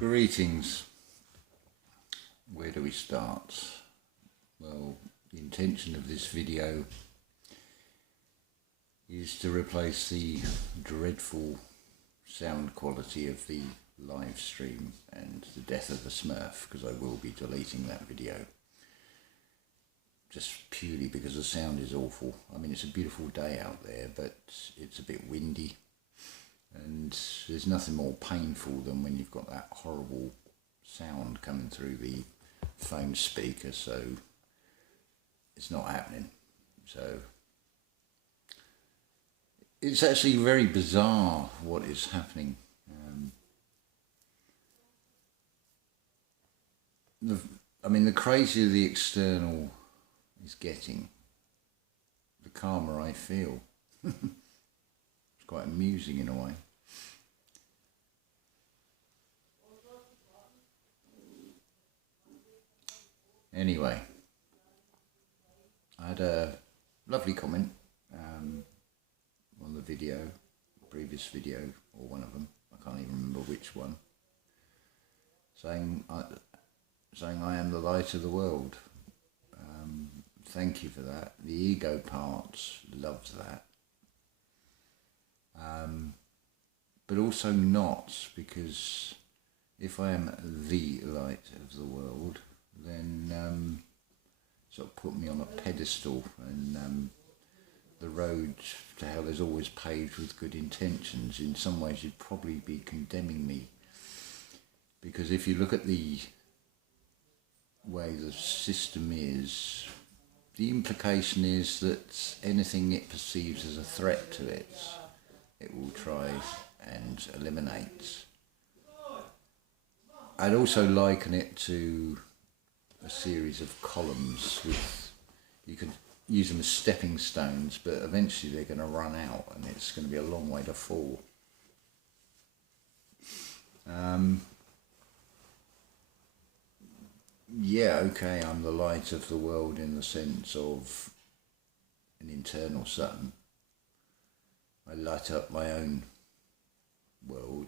Greetings. Where do we start? Well, the intention of this video is to replace the dreadful sound quality of the live stream and the death of the Smurf, because I will be deleting that video just purely because the sound is awful. I mean, it's a beautiful day out there, but it's a bit windy, and there's nothing more painful than when you've got that horrible sound coming through the phone speaker, so it's not happening. So it's actually very bizarre what is happening. The crazier the external is getting, the calmer I feel. It's quite amusing in a way. Anyway, I had a lovely comment on the video, previous video, or one of them, I can't even remember which one, saying I am the light of the world. Thank you for that. The ego part loves that. But also not, because if I am the light of the world, then sort of put me on a pedestal, and the road to hell is always paved with good intentions. In some ways you'd probably be condemning me, because if you look at the way the system is, the implication is that anything it perceives as a threat to it, it will try and eliminate. I'd also liken it to a series of columns with, you can use them as stepping stones, but eventually they're going to run out and it's going to be a long way to fall. Yeah, okay, I'm the light of the world in the sense of an internal sun. I light up my own world,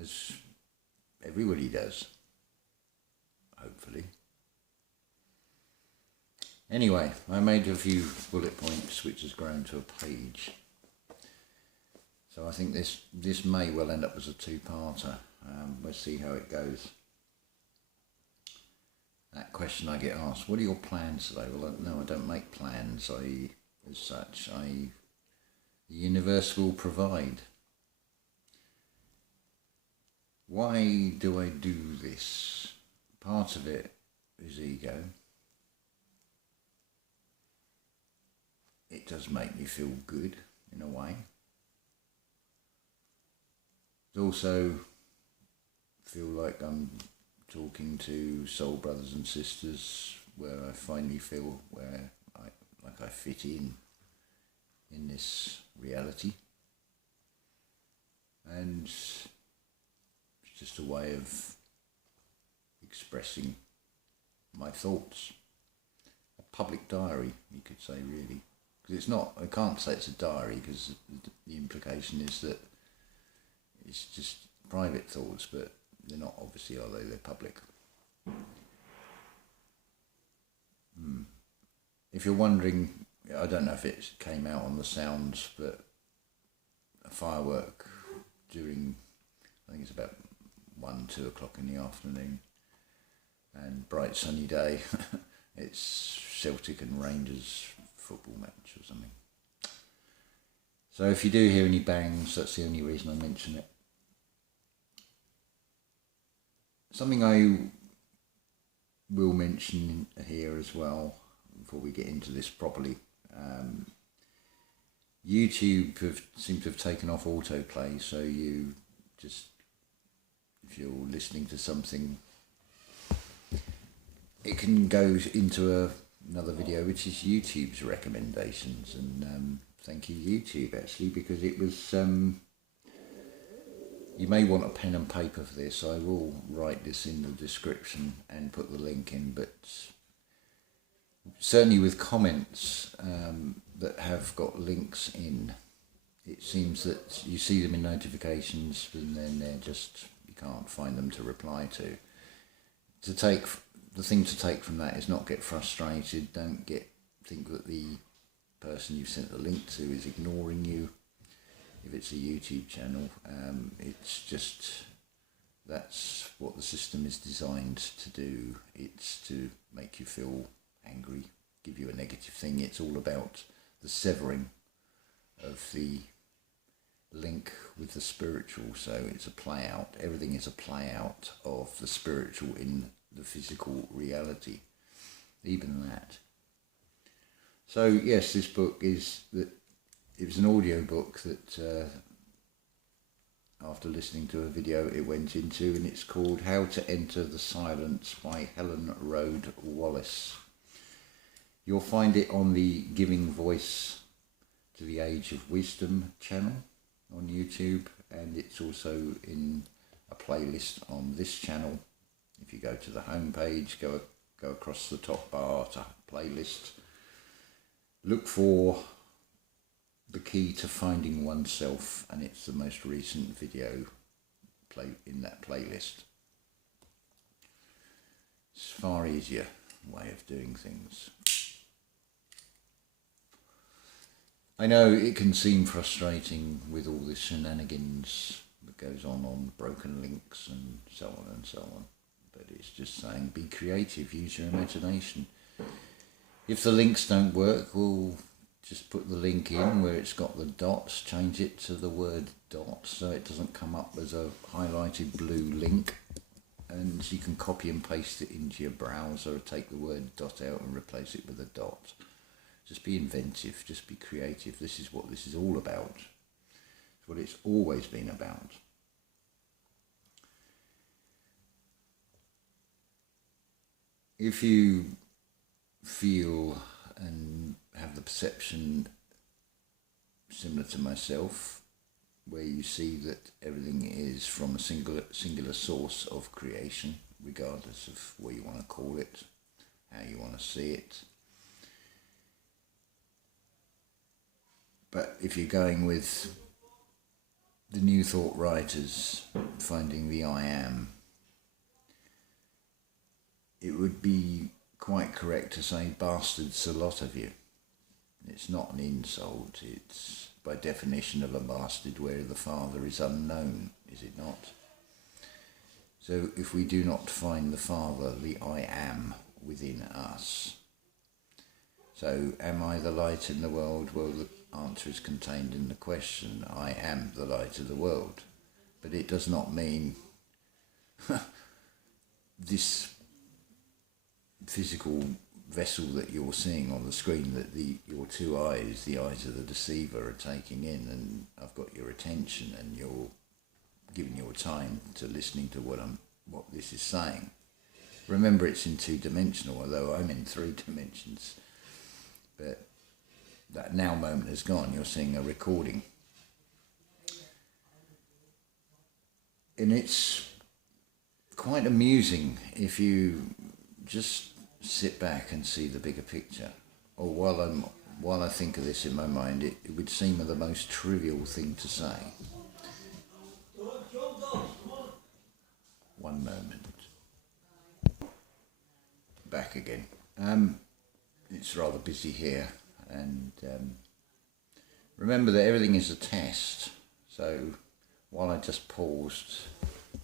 as everybody does, hopefully. Anyway, I made a few bullet points which has grown to a page. So I think this may well end up as a two-parter. We'll see how it goes. That question I get asked, what are your plans today? Well, no, I don't make plans. The universe will provide. Why do I do this? Part of it is ego. It does make me feel good in a way. It also feel like I'm talking to soul brothers and sisters, where I finally feel where I fit in this reality, and it's just a way of expressing my thoughts. A public diary, you could say, really, because it's not. I can't say it's a diary, because the implication is that it's just private thoughts, but they're not, obviously, are they? They're public. If you're wondering, I don't know if it came out on the sounds, but a firework during, I think it's about 1-2 o'clock in the afternoon, and bright sunny day. It's Celtic and Rangers football match or something. So if you do hear any bangs, that's the only reason I mention it. Something I will mention here as well, before we get into this properly. YouTube seems to have taken off autoplay, so you just, if you're listening to something, it can go into another video, which is YouTube's recommendations. And thank you, YouTube, actually, because it was... You may want a pen and paper for this. I will write this in the description and put the link in, but certainly with comments that have got links in, it seems that you see them in notifications, and then they're just, you can't find them to reply to. The thing to take from that is not get frustrated. Don't think that the person you've sent the link to is ignoring you. If it's a YouTube channel, it's just, that's what the system is designed to do. It's to make you feel angry, give you a negative thing. It's all about the severing of the link with the spiritual. So it's a play out. Everything is a play out of the spiritual in the physical reality, even that. So yes, this book is that. It was an audio book that after listening to a video it went into, and it's called How to Enter the Silence by Helen Rhodes Wallace. You'll find it on the Giving Voice to the Age of Wisdom channel on YouTube, and it's also in a playlist on this channel. If you go to the home page, go across the top bar to playlist, look for The Key to Finding Oneself, and it's the most recent video in that playlist. It's a far easier way of doing things. I know it can seem frustrating with all this shenanigans that goes on broken links and so on and so on, but it's just saying be creative, use your imagination. If the links don't work, well, just put the link in where it's got the dots, change it to the word dot so it doesn't come up as a highlighted blue link, and you can copy and paste it into your browser or take the word dot out and replace it with a dot. Just be inventive, just be creative. This is what this is all about. It's what it's always been about. If you feel and have the perception similar to myself, where you see that everything is from a singular source of creation, regardless of what you want to call it, how you want to see it. But if you're going with the New Thought writers, finding the I am, it would be quite correct to say bastards a lot of you. It's not an insult, it's by definition of a bastard where the father is unknown, is it not? So if we do not find the father, the I am within us. So am I the light in the world? Well, the answer is contained in the question, I am the light of the world. But it does not mean this physical vessel that you're seeing on the screen that your two eyes, the eyes of the deceiver, are taking in, and I've got your attention and you're giving your time to listening to what this is saying. Remember, it's in 2-dimensional, although I'm in 3 dimensions. But that now moment has gone. You're seeing a recording. And it's quite amusing if you just sit back and see the bigger picture. Or while I think of this in my mind, it would seem the most trivial thing to say. One moment. Back again. It's rather busy here, and remember that everything is a test. So while I just paused,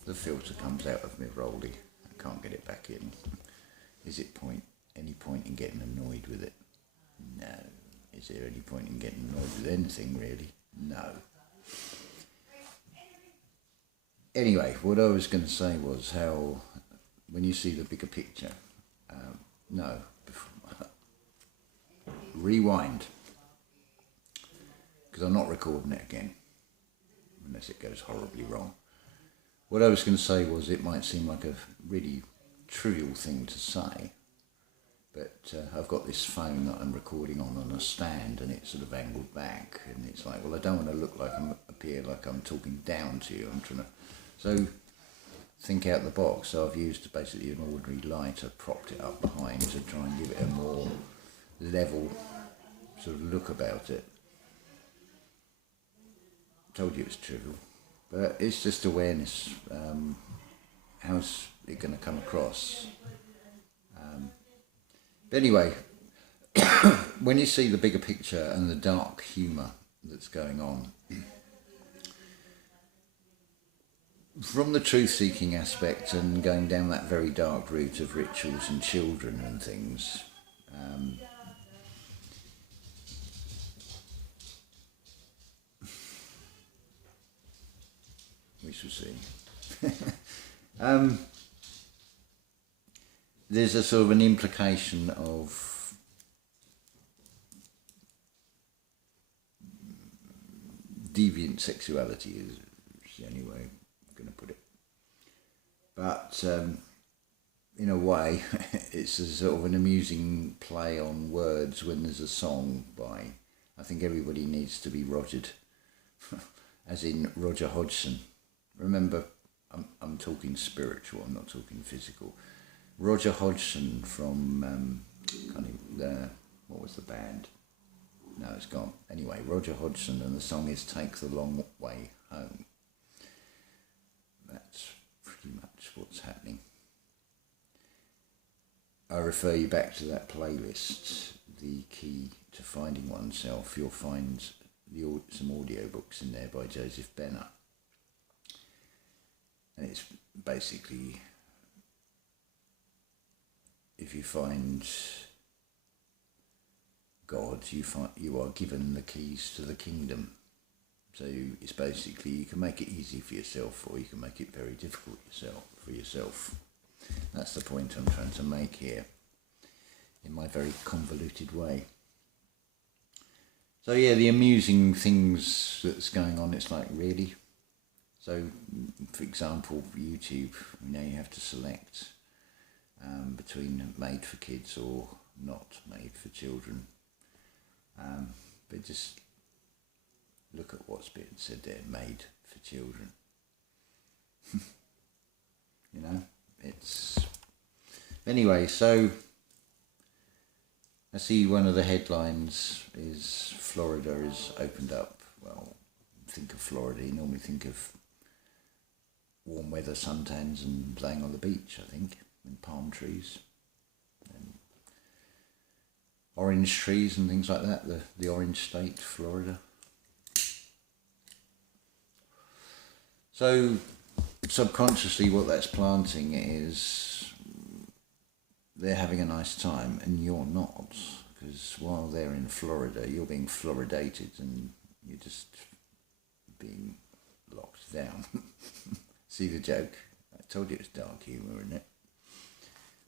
the filter comes out of me rolling. I can't get it back in. Is it any point in getting annoyed with it? No. Is there any point in getting annoyed with anything, really? No. Anyway, what I was going to say was how, when you see the bigger picture, rewind, because I'm not recording it again, unless it goes horribly wrong. What I was going to say was it might seem like a really trivial thing to say, but I've got this phone that I'm recording on a stand, and it's sort of angled back, and it's like, well, I don't want to look like appear like I'm talking down to you. I'm trying to, so think out the box. So I've used basically an ordinary lighter, propped it up behind to try and give it a more level sort of look about it. Told you it's trivial. But it's just awareness. How's it going to come across? But anyway, when you see the bigger picture and the dark humour that's going on, from the truth-seeking aspect and going down that very dark route of rituals and children and things, we shall see. There's a sort of an implication of deviant sexuality, is the only way I'm going to put it. But in a way, it's a sort of an amusing play on words when there's a song by, I think everybody needs to be Rogered, as in Roger Hodgson. Remember, I'm talking spiritual, I'm not talking physical. Roger Hodgson from, what was the band? No, it's gone. Anyway, Roger Hodgson, and the song is Take the Long Way Home. That's pretty much what's happening. I refer you back to that playlist, The Key to Finding Oneself. You'll find some audiobooks in there by Joseph Benner. And it's basically, if you find God, you are given the keys to the kingdom. So it's basically, you can make it easy for yourself, or you can make it very difficult for yourself. That's the point I'm trying to make here, in my very convoluted way. So yeah, the amusing things that's going on, it's like, really? So, for example, YouTube, you have to select between made for kids or not made for children. But just look at what's being said there, made for children. It's... Anyway, so I see one of the headlines is Florida is opened up. Well, think of Florida, you normally think of warm weather, suntans and laying on the beach, I think, and palm trees and orange trees and things like that, the orange state, Florida. So subconsciously what that's planting is they're having a nice time and you're not, because while they're in Florida you're being floridated and you're just being locked down. See the joke? I told you it's dark humour, isn't it?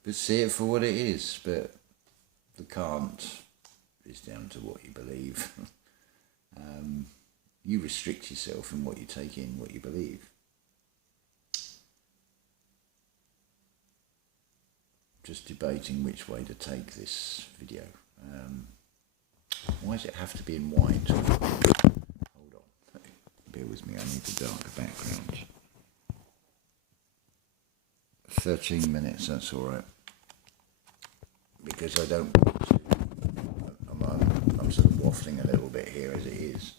But see it for what it is. But the can't is down to what you believe. You restrict yourself in what you take in, what you believe. Just debating which way to take this video. Why does it have to be in white? Hold on. Bear with me, I need the darker background. 13 minutes, that's alright. Because I don't want to... I'm sort of waffling a little bit here as it is.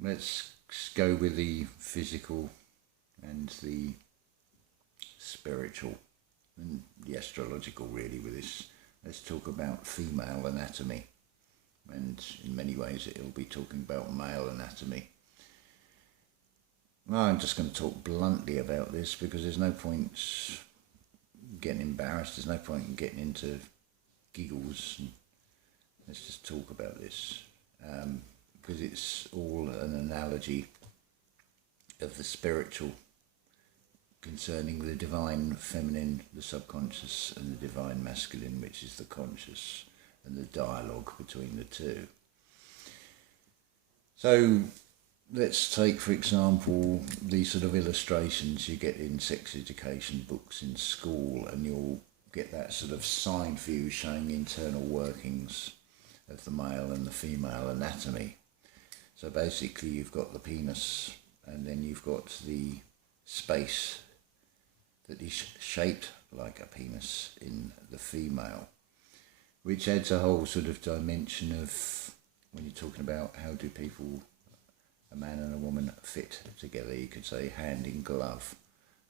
Let's go with the physical and the spiritual and the astrological really with this. Let's talk about female anatomy, and in many ways it'll be talking about male anatomy. Well, I'm just going to talk bluntly about this because there's no point getting embarrassed, there's no point in getting into giggles. Let's just talk about this because it's all an analogy of the spiritual concerning the divine feminine, the subconscious, and the divine masculine, which is the conscious, and the dialogue between the two. So let's take, for example, these sort of illustrations you get in sex education books in school, and you'll get that sort of side view showing internal workings of the male and the female anatomy. So basically you've got the penis, and then you've got the space that is shaped like a penis in the female, which adds a whole sort of dimension of when you're talking about how do people a man and a woman fit together. You could say hand in glove.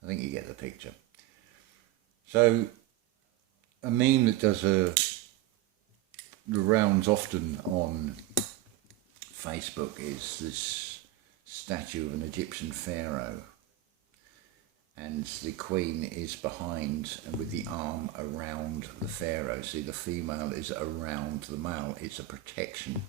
I think you get the picture. So a meme that does the rounds often on Facebook is this statue of an Egyptian pharaoh, and the queen is behind and with the arm around the pharaoh. See, the female is around the male. It's a protection.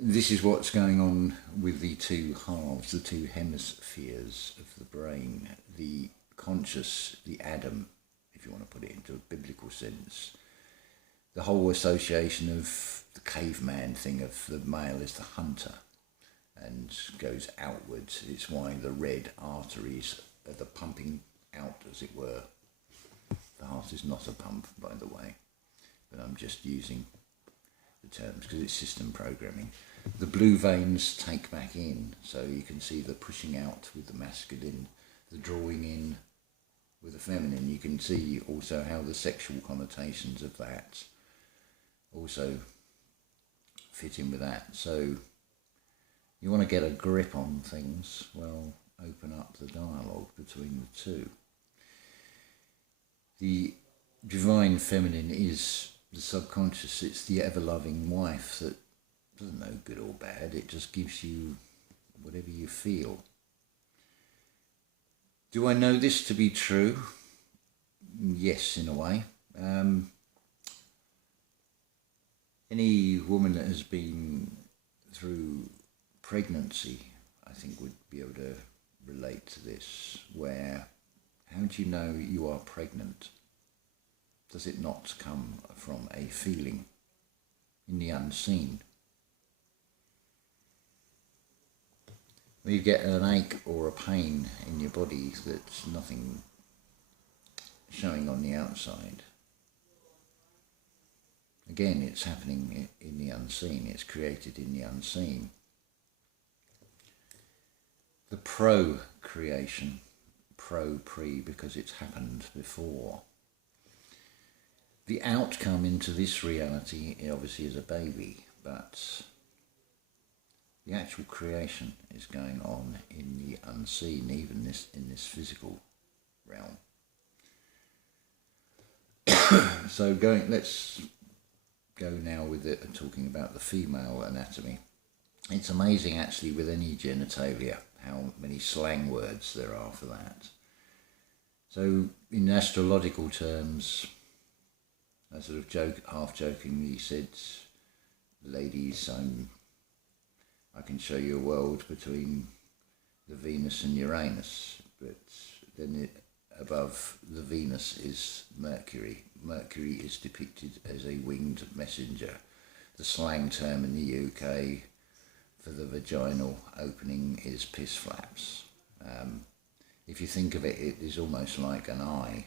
This is what's going on with the two halves, the two hemispheres of the brain, the conscious, the Adam, if you want to put it into a biblical sense. The whole association of the caveman thing of the male is the hunter and goes outwards. It's why the red arteries are the pumping out, as it were. The heart is not a pump, by the way, but I'm just using the terms because it's system programming. The blue veins take back in, so you can see the pushing out with the masculine, the drawing in with the feminine. You can see also how the sexual connotations of that also fit in with that. So you want to get a grip on things, well, open up the dialogue between the two. The divine feminine is the subconscious. It's the ever-loving wife that doesn't know good or bad. It just gives you whatever you feel. Do I know this to be true? Yes, in a way. Any woman that has been through pregnancy, I think, would be able to relate to this, where how do you know you are pregnant? Does it not come from a feeling in the unseen? When you get an ache or a pain in your body that's nothing showing on the outside, again, it's happening in the unseen. It's created in the unseen. The pro-creation, pro-pre, because it's happened before. The outcome into this reality, obviously, is a baby, but the actual creation is going on in the unseen, even in this physical realm. So let's go now with it, talking about the female anatomy. It's amazing, actually, with any genitalia, how many slang words there are for that. So in astrological terms, I sort of half jokingly said, ladies, I can show you a world between the Venus and Uranus, but then above the Venus is Mercury. Mercury is depicted as a winged messenger. The slang term in the UK for the vaginal opening is piss flaps. If you think of it, it is almost like an eye.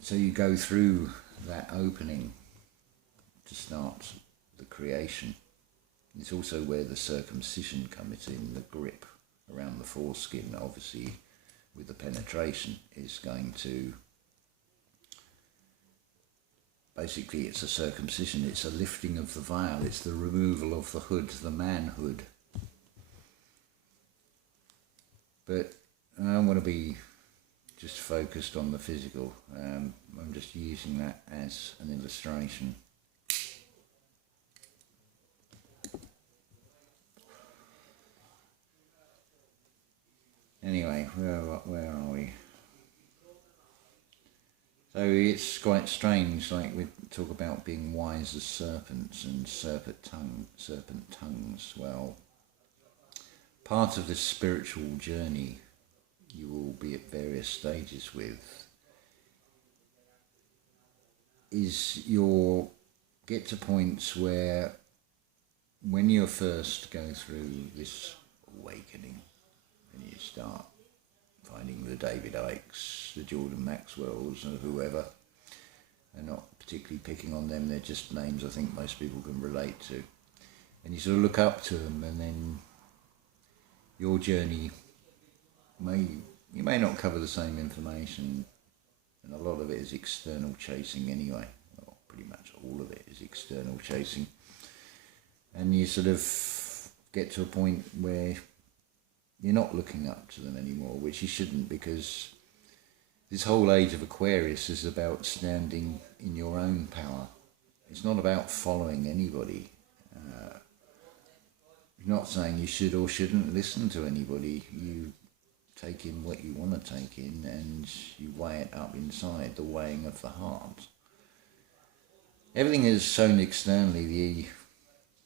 So you go through that opening to start the creation. It's also where the circumcision comes in, the grip around the foreskin, obviously, with the penetration, is going to... Basically, it's a circumcision, it's a lifting of the veil, it's the removal of the hood, the manhood. But I don't want to be just focused on the physical. I'm just using that as an illustration. Anyway, where are we? So it's quite strange, like we talk about being wise as serpents and serpent tongues. Well, part of this spiritual journey you will be at various stages with is you'll get to points where when you first go through this awakening and you start finding the David Icks, the Jordan Maxwells or whoever, and not particularly picking on them, they're just names I think most people can relate to, and you sort of look up to them, and then your journey you may not cover the same information, and a lot of it is external chasing anyway. Well, pretty much all of it is external chasing. And you sort of get to a point where you're not looking up to them anymore, which you shouldn't, because this whole age of Aquarius is about standing in your own power. It's not about following anybody. You're not saying you should or shouldn't listen to anybody. You take in what you want to take in and you weigh it up inside, the weighing of the heart. Everything is shown externally, the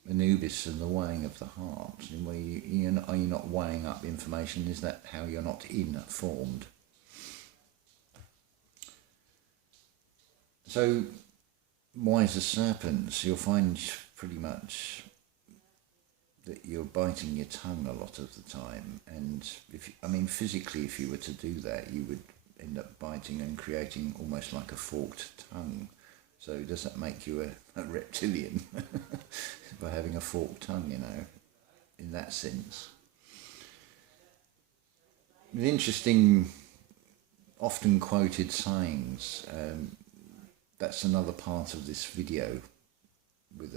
Anubis and the weighing of the heart. Are you not weighing up information? Is that how you're not informed? So, wise as serpents, you'll find pretty much that you're biting your tongue a lot of the time, and physically, if you were to do that, you would end up biting and creating almost like a forked tongue. So does that make you a reptilian by having a forked tongue, in that sense? The interesting, often quoted sayings, that's another part of this video with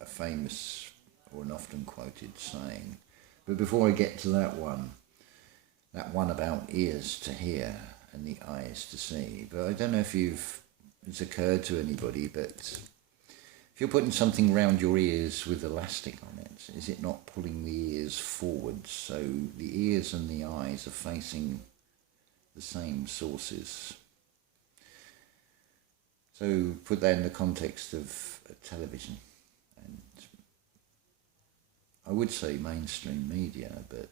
a famous or an often quoted saying. But before I get to that one about ears to hear and the eyes to see, but I don't know if it's occurred to anybody, but if you're putting something around your ears with elastic on it, is it not pulling the ears forward? So the ears and the eyes are facing the same sources. So put that in the context of television, and I would say mainstream media, but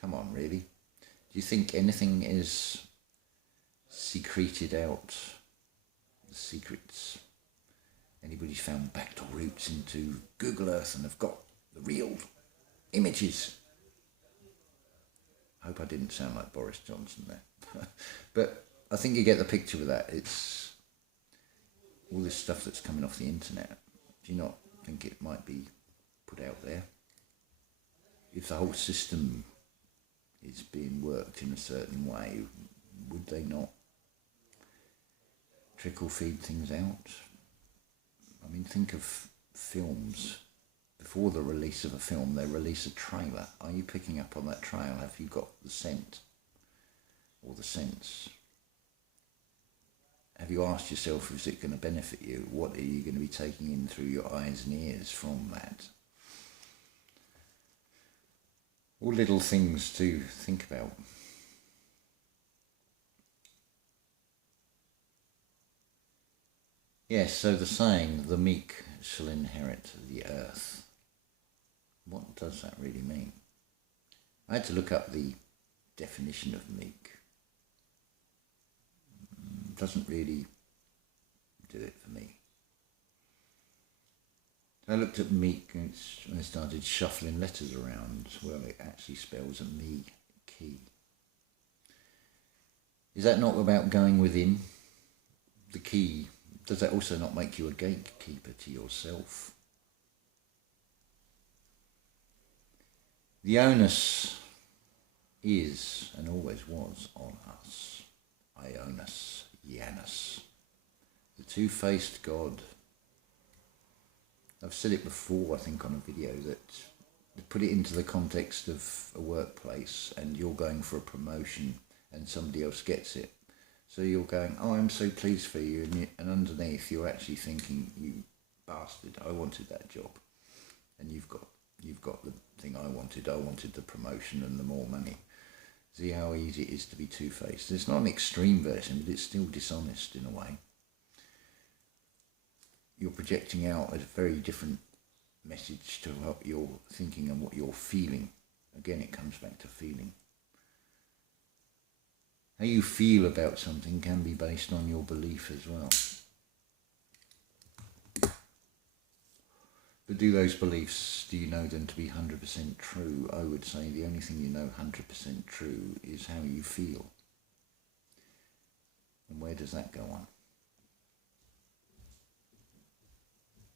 come on, really? Do you think anything is secreted out? The secrets? Anybody's found backdoor routes into Google Earth and have got the real images? I hope I didn't sound like Boris Johnson there. But I think you get the picture with that. It's all this stuff that's coming off the internet. Do you not think it might be put out there? If the whole system is being worked in a certain way, would they not trickle feed things out? I mean, think of films. Before the release of a film, they release a trailer. Are you picking up on that trailer? Have you got the scent or the sense? Have you asked yourself, is it going to benefit you? What are you going to be taking in through your eyes and ears from that? All little things to think about. Yes, so the saying, the meek shall inherit the earth. What does that really mean? I had to look up the definition of meek. It doesn't really do it for me. I looked at meek and I started shuffling letters around. Well, it actually spells a me key. Is that not about going within? The key, does that also not make you a gatekeeper to yourself? The onus is and always was on us. Ionis, Janus, the two-faced God. I've said it before, I think, on a video, that put it into the context of a workplace and you're going for a promotion and somebody else gets it. So you're going, oh, I'm so pleased for you, and underneath you're actually thinking, you bastard, I wanted that job. And you've got the thing I wanted the promotion and the more money. See how easy it is to be two-faced. It's not an extreme version, but it's still dishonest in a way. You're projecting out a very different message to what you're thinking and what you're feeling. Again, it comes back to feeling. How you feel about something can be based on your belief as well. But do those beliefs, do you know them to be 100% true? I would say the only thing you know 100% true is how you feel. And where does that go on?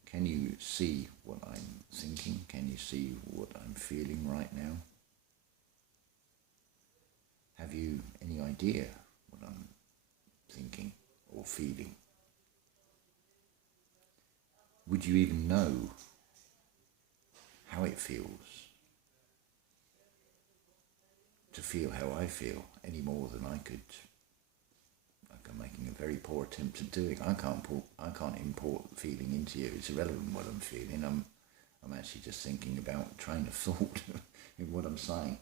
Can you see what I'm thinking? Can you see what I'm feeling right now? Have you any idea what I'm thinking or feeling? would you even know how it feels to feel how I feel any more than I could? I'm making a very poor attempt at doing. I can't import feeling into you. It's irrelevant what I'm feeling. I'm actually just thinking about train of thought in what I'm saying.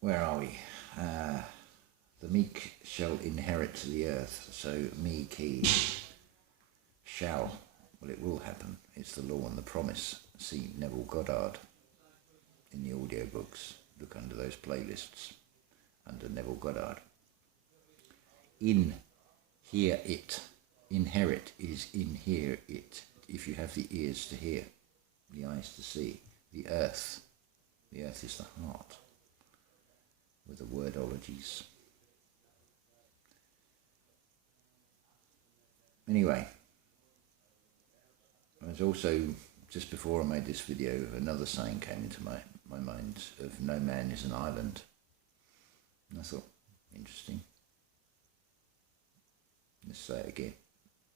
Where are we? The meek shall inherit the earth. So meek shall. Well, it will happen. It's the law and the promise. See Neville Goddard in the audiobooks. Look under those playlists. Under Neville Goddard. In, hear it. Inherit is in, hear it. If you have the ears to hear, the eyes to see. The earth is the heart. With the wordologies. Anyway, I was also, just before I made this video, another saying came into my mind of no man is an island. And I thought, interesting. Let's say it again.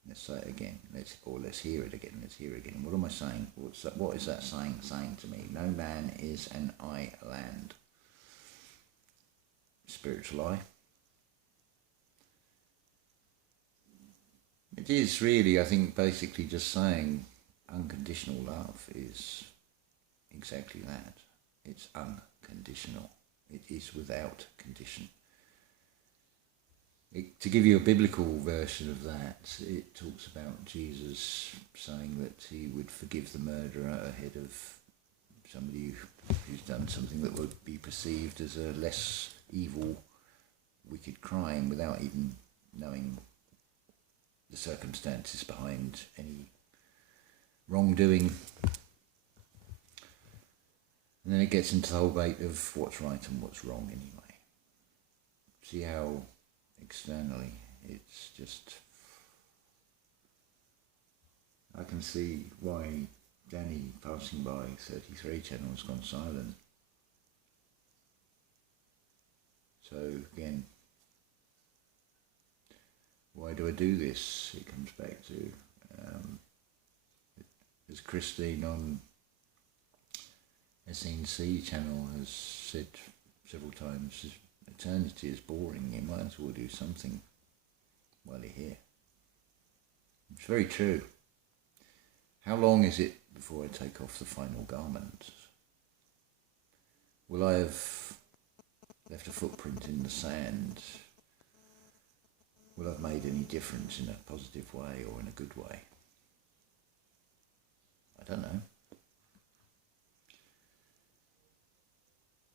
Let's say it again. Let's hear it again. Let's hear it again. What am I saying? What is that saying to me? No man is an island. Spiritual eye. It is really, I think, basically just saying unconditional love is exactly that. It's unconditional. It is without condition. To give you a biblical version of that, it talks about Jesus saying that he would forgive the murderer ahead of somebody who's done something that would be perceived as a less evil, wicked crime without even knowing the circumstances behind any wrongdoing. And then it gets into the whole debate of what's right and what's wrong anyway. See how externally it's just... I can see why Danny passing by 33 channel has gone silent. So again, why do I do this? It comes back to, as Christine on SNC channel has said several times, eternity is boring, you might as well do something while you're here. It's very true. How long is it before I take off the final garment? Will I have left a footprint in the sand? Will I have made any difference in a positive way or in a good way? I don't know.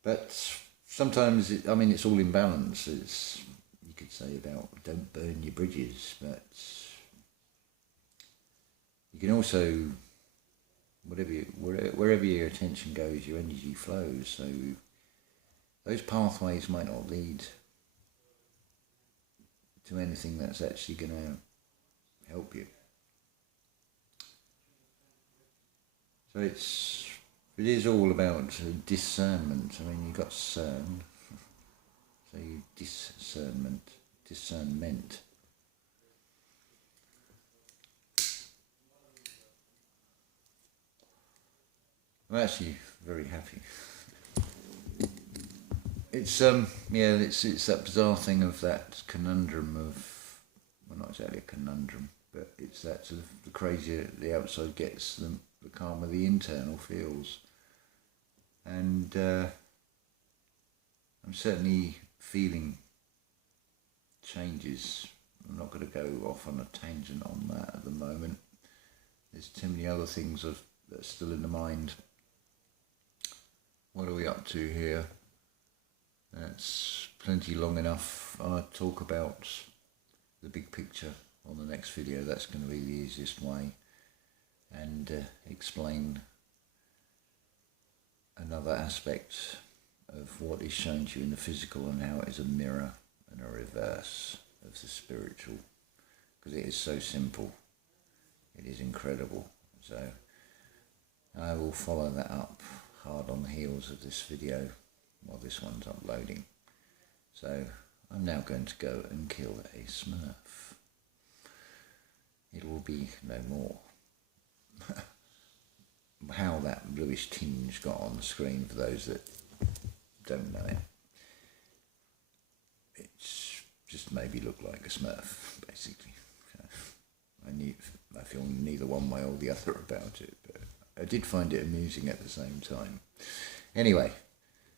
But sometimes, it's all in balance. It's, you could say about don't burn your bridges, but you can also, wherever your attention goes, your energy flows. So those pathways might not lead to anything that's actually going to help you. So it is all about discernment. You've got discern, so you discernment. I'm actually very happy. It's it's that bizarre thing of that conundrum of, well, not exactly a conundrum, but it's that sort of, the crazier the outside gets, the calmer the internal feels. And I'm certainly feeling changes. I'm not going to go off on a tangent on that at the moment. There's too many other things that are still in the mind. What are we up to here? That's plenty long enough. I'll talk about the big picture on the next video. That's going to be the easiest way. And explain another aspect of what is shown to you in the physical and how it is a mirror and a reverse of the spiritual. Because it is so simple. It is incredible. So I will follow that up hard on the heels of this video while this one's uploading. So I'm now going to go and kill a Smurf. it will be no more. How that bluish tinge got on the screen, for those that don't know it, it's just made me look like a Smurf, basically. I feel neither one way or the other about it, but I did find it amusing at the same time. Anyway,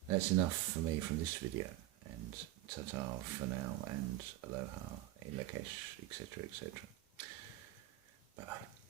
that's enough for me from this video, and ta-ta for now, and aloha, in Lakesh, etc., etc. Bye-bye.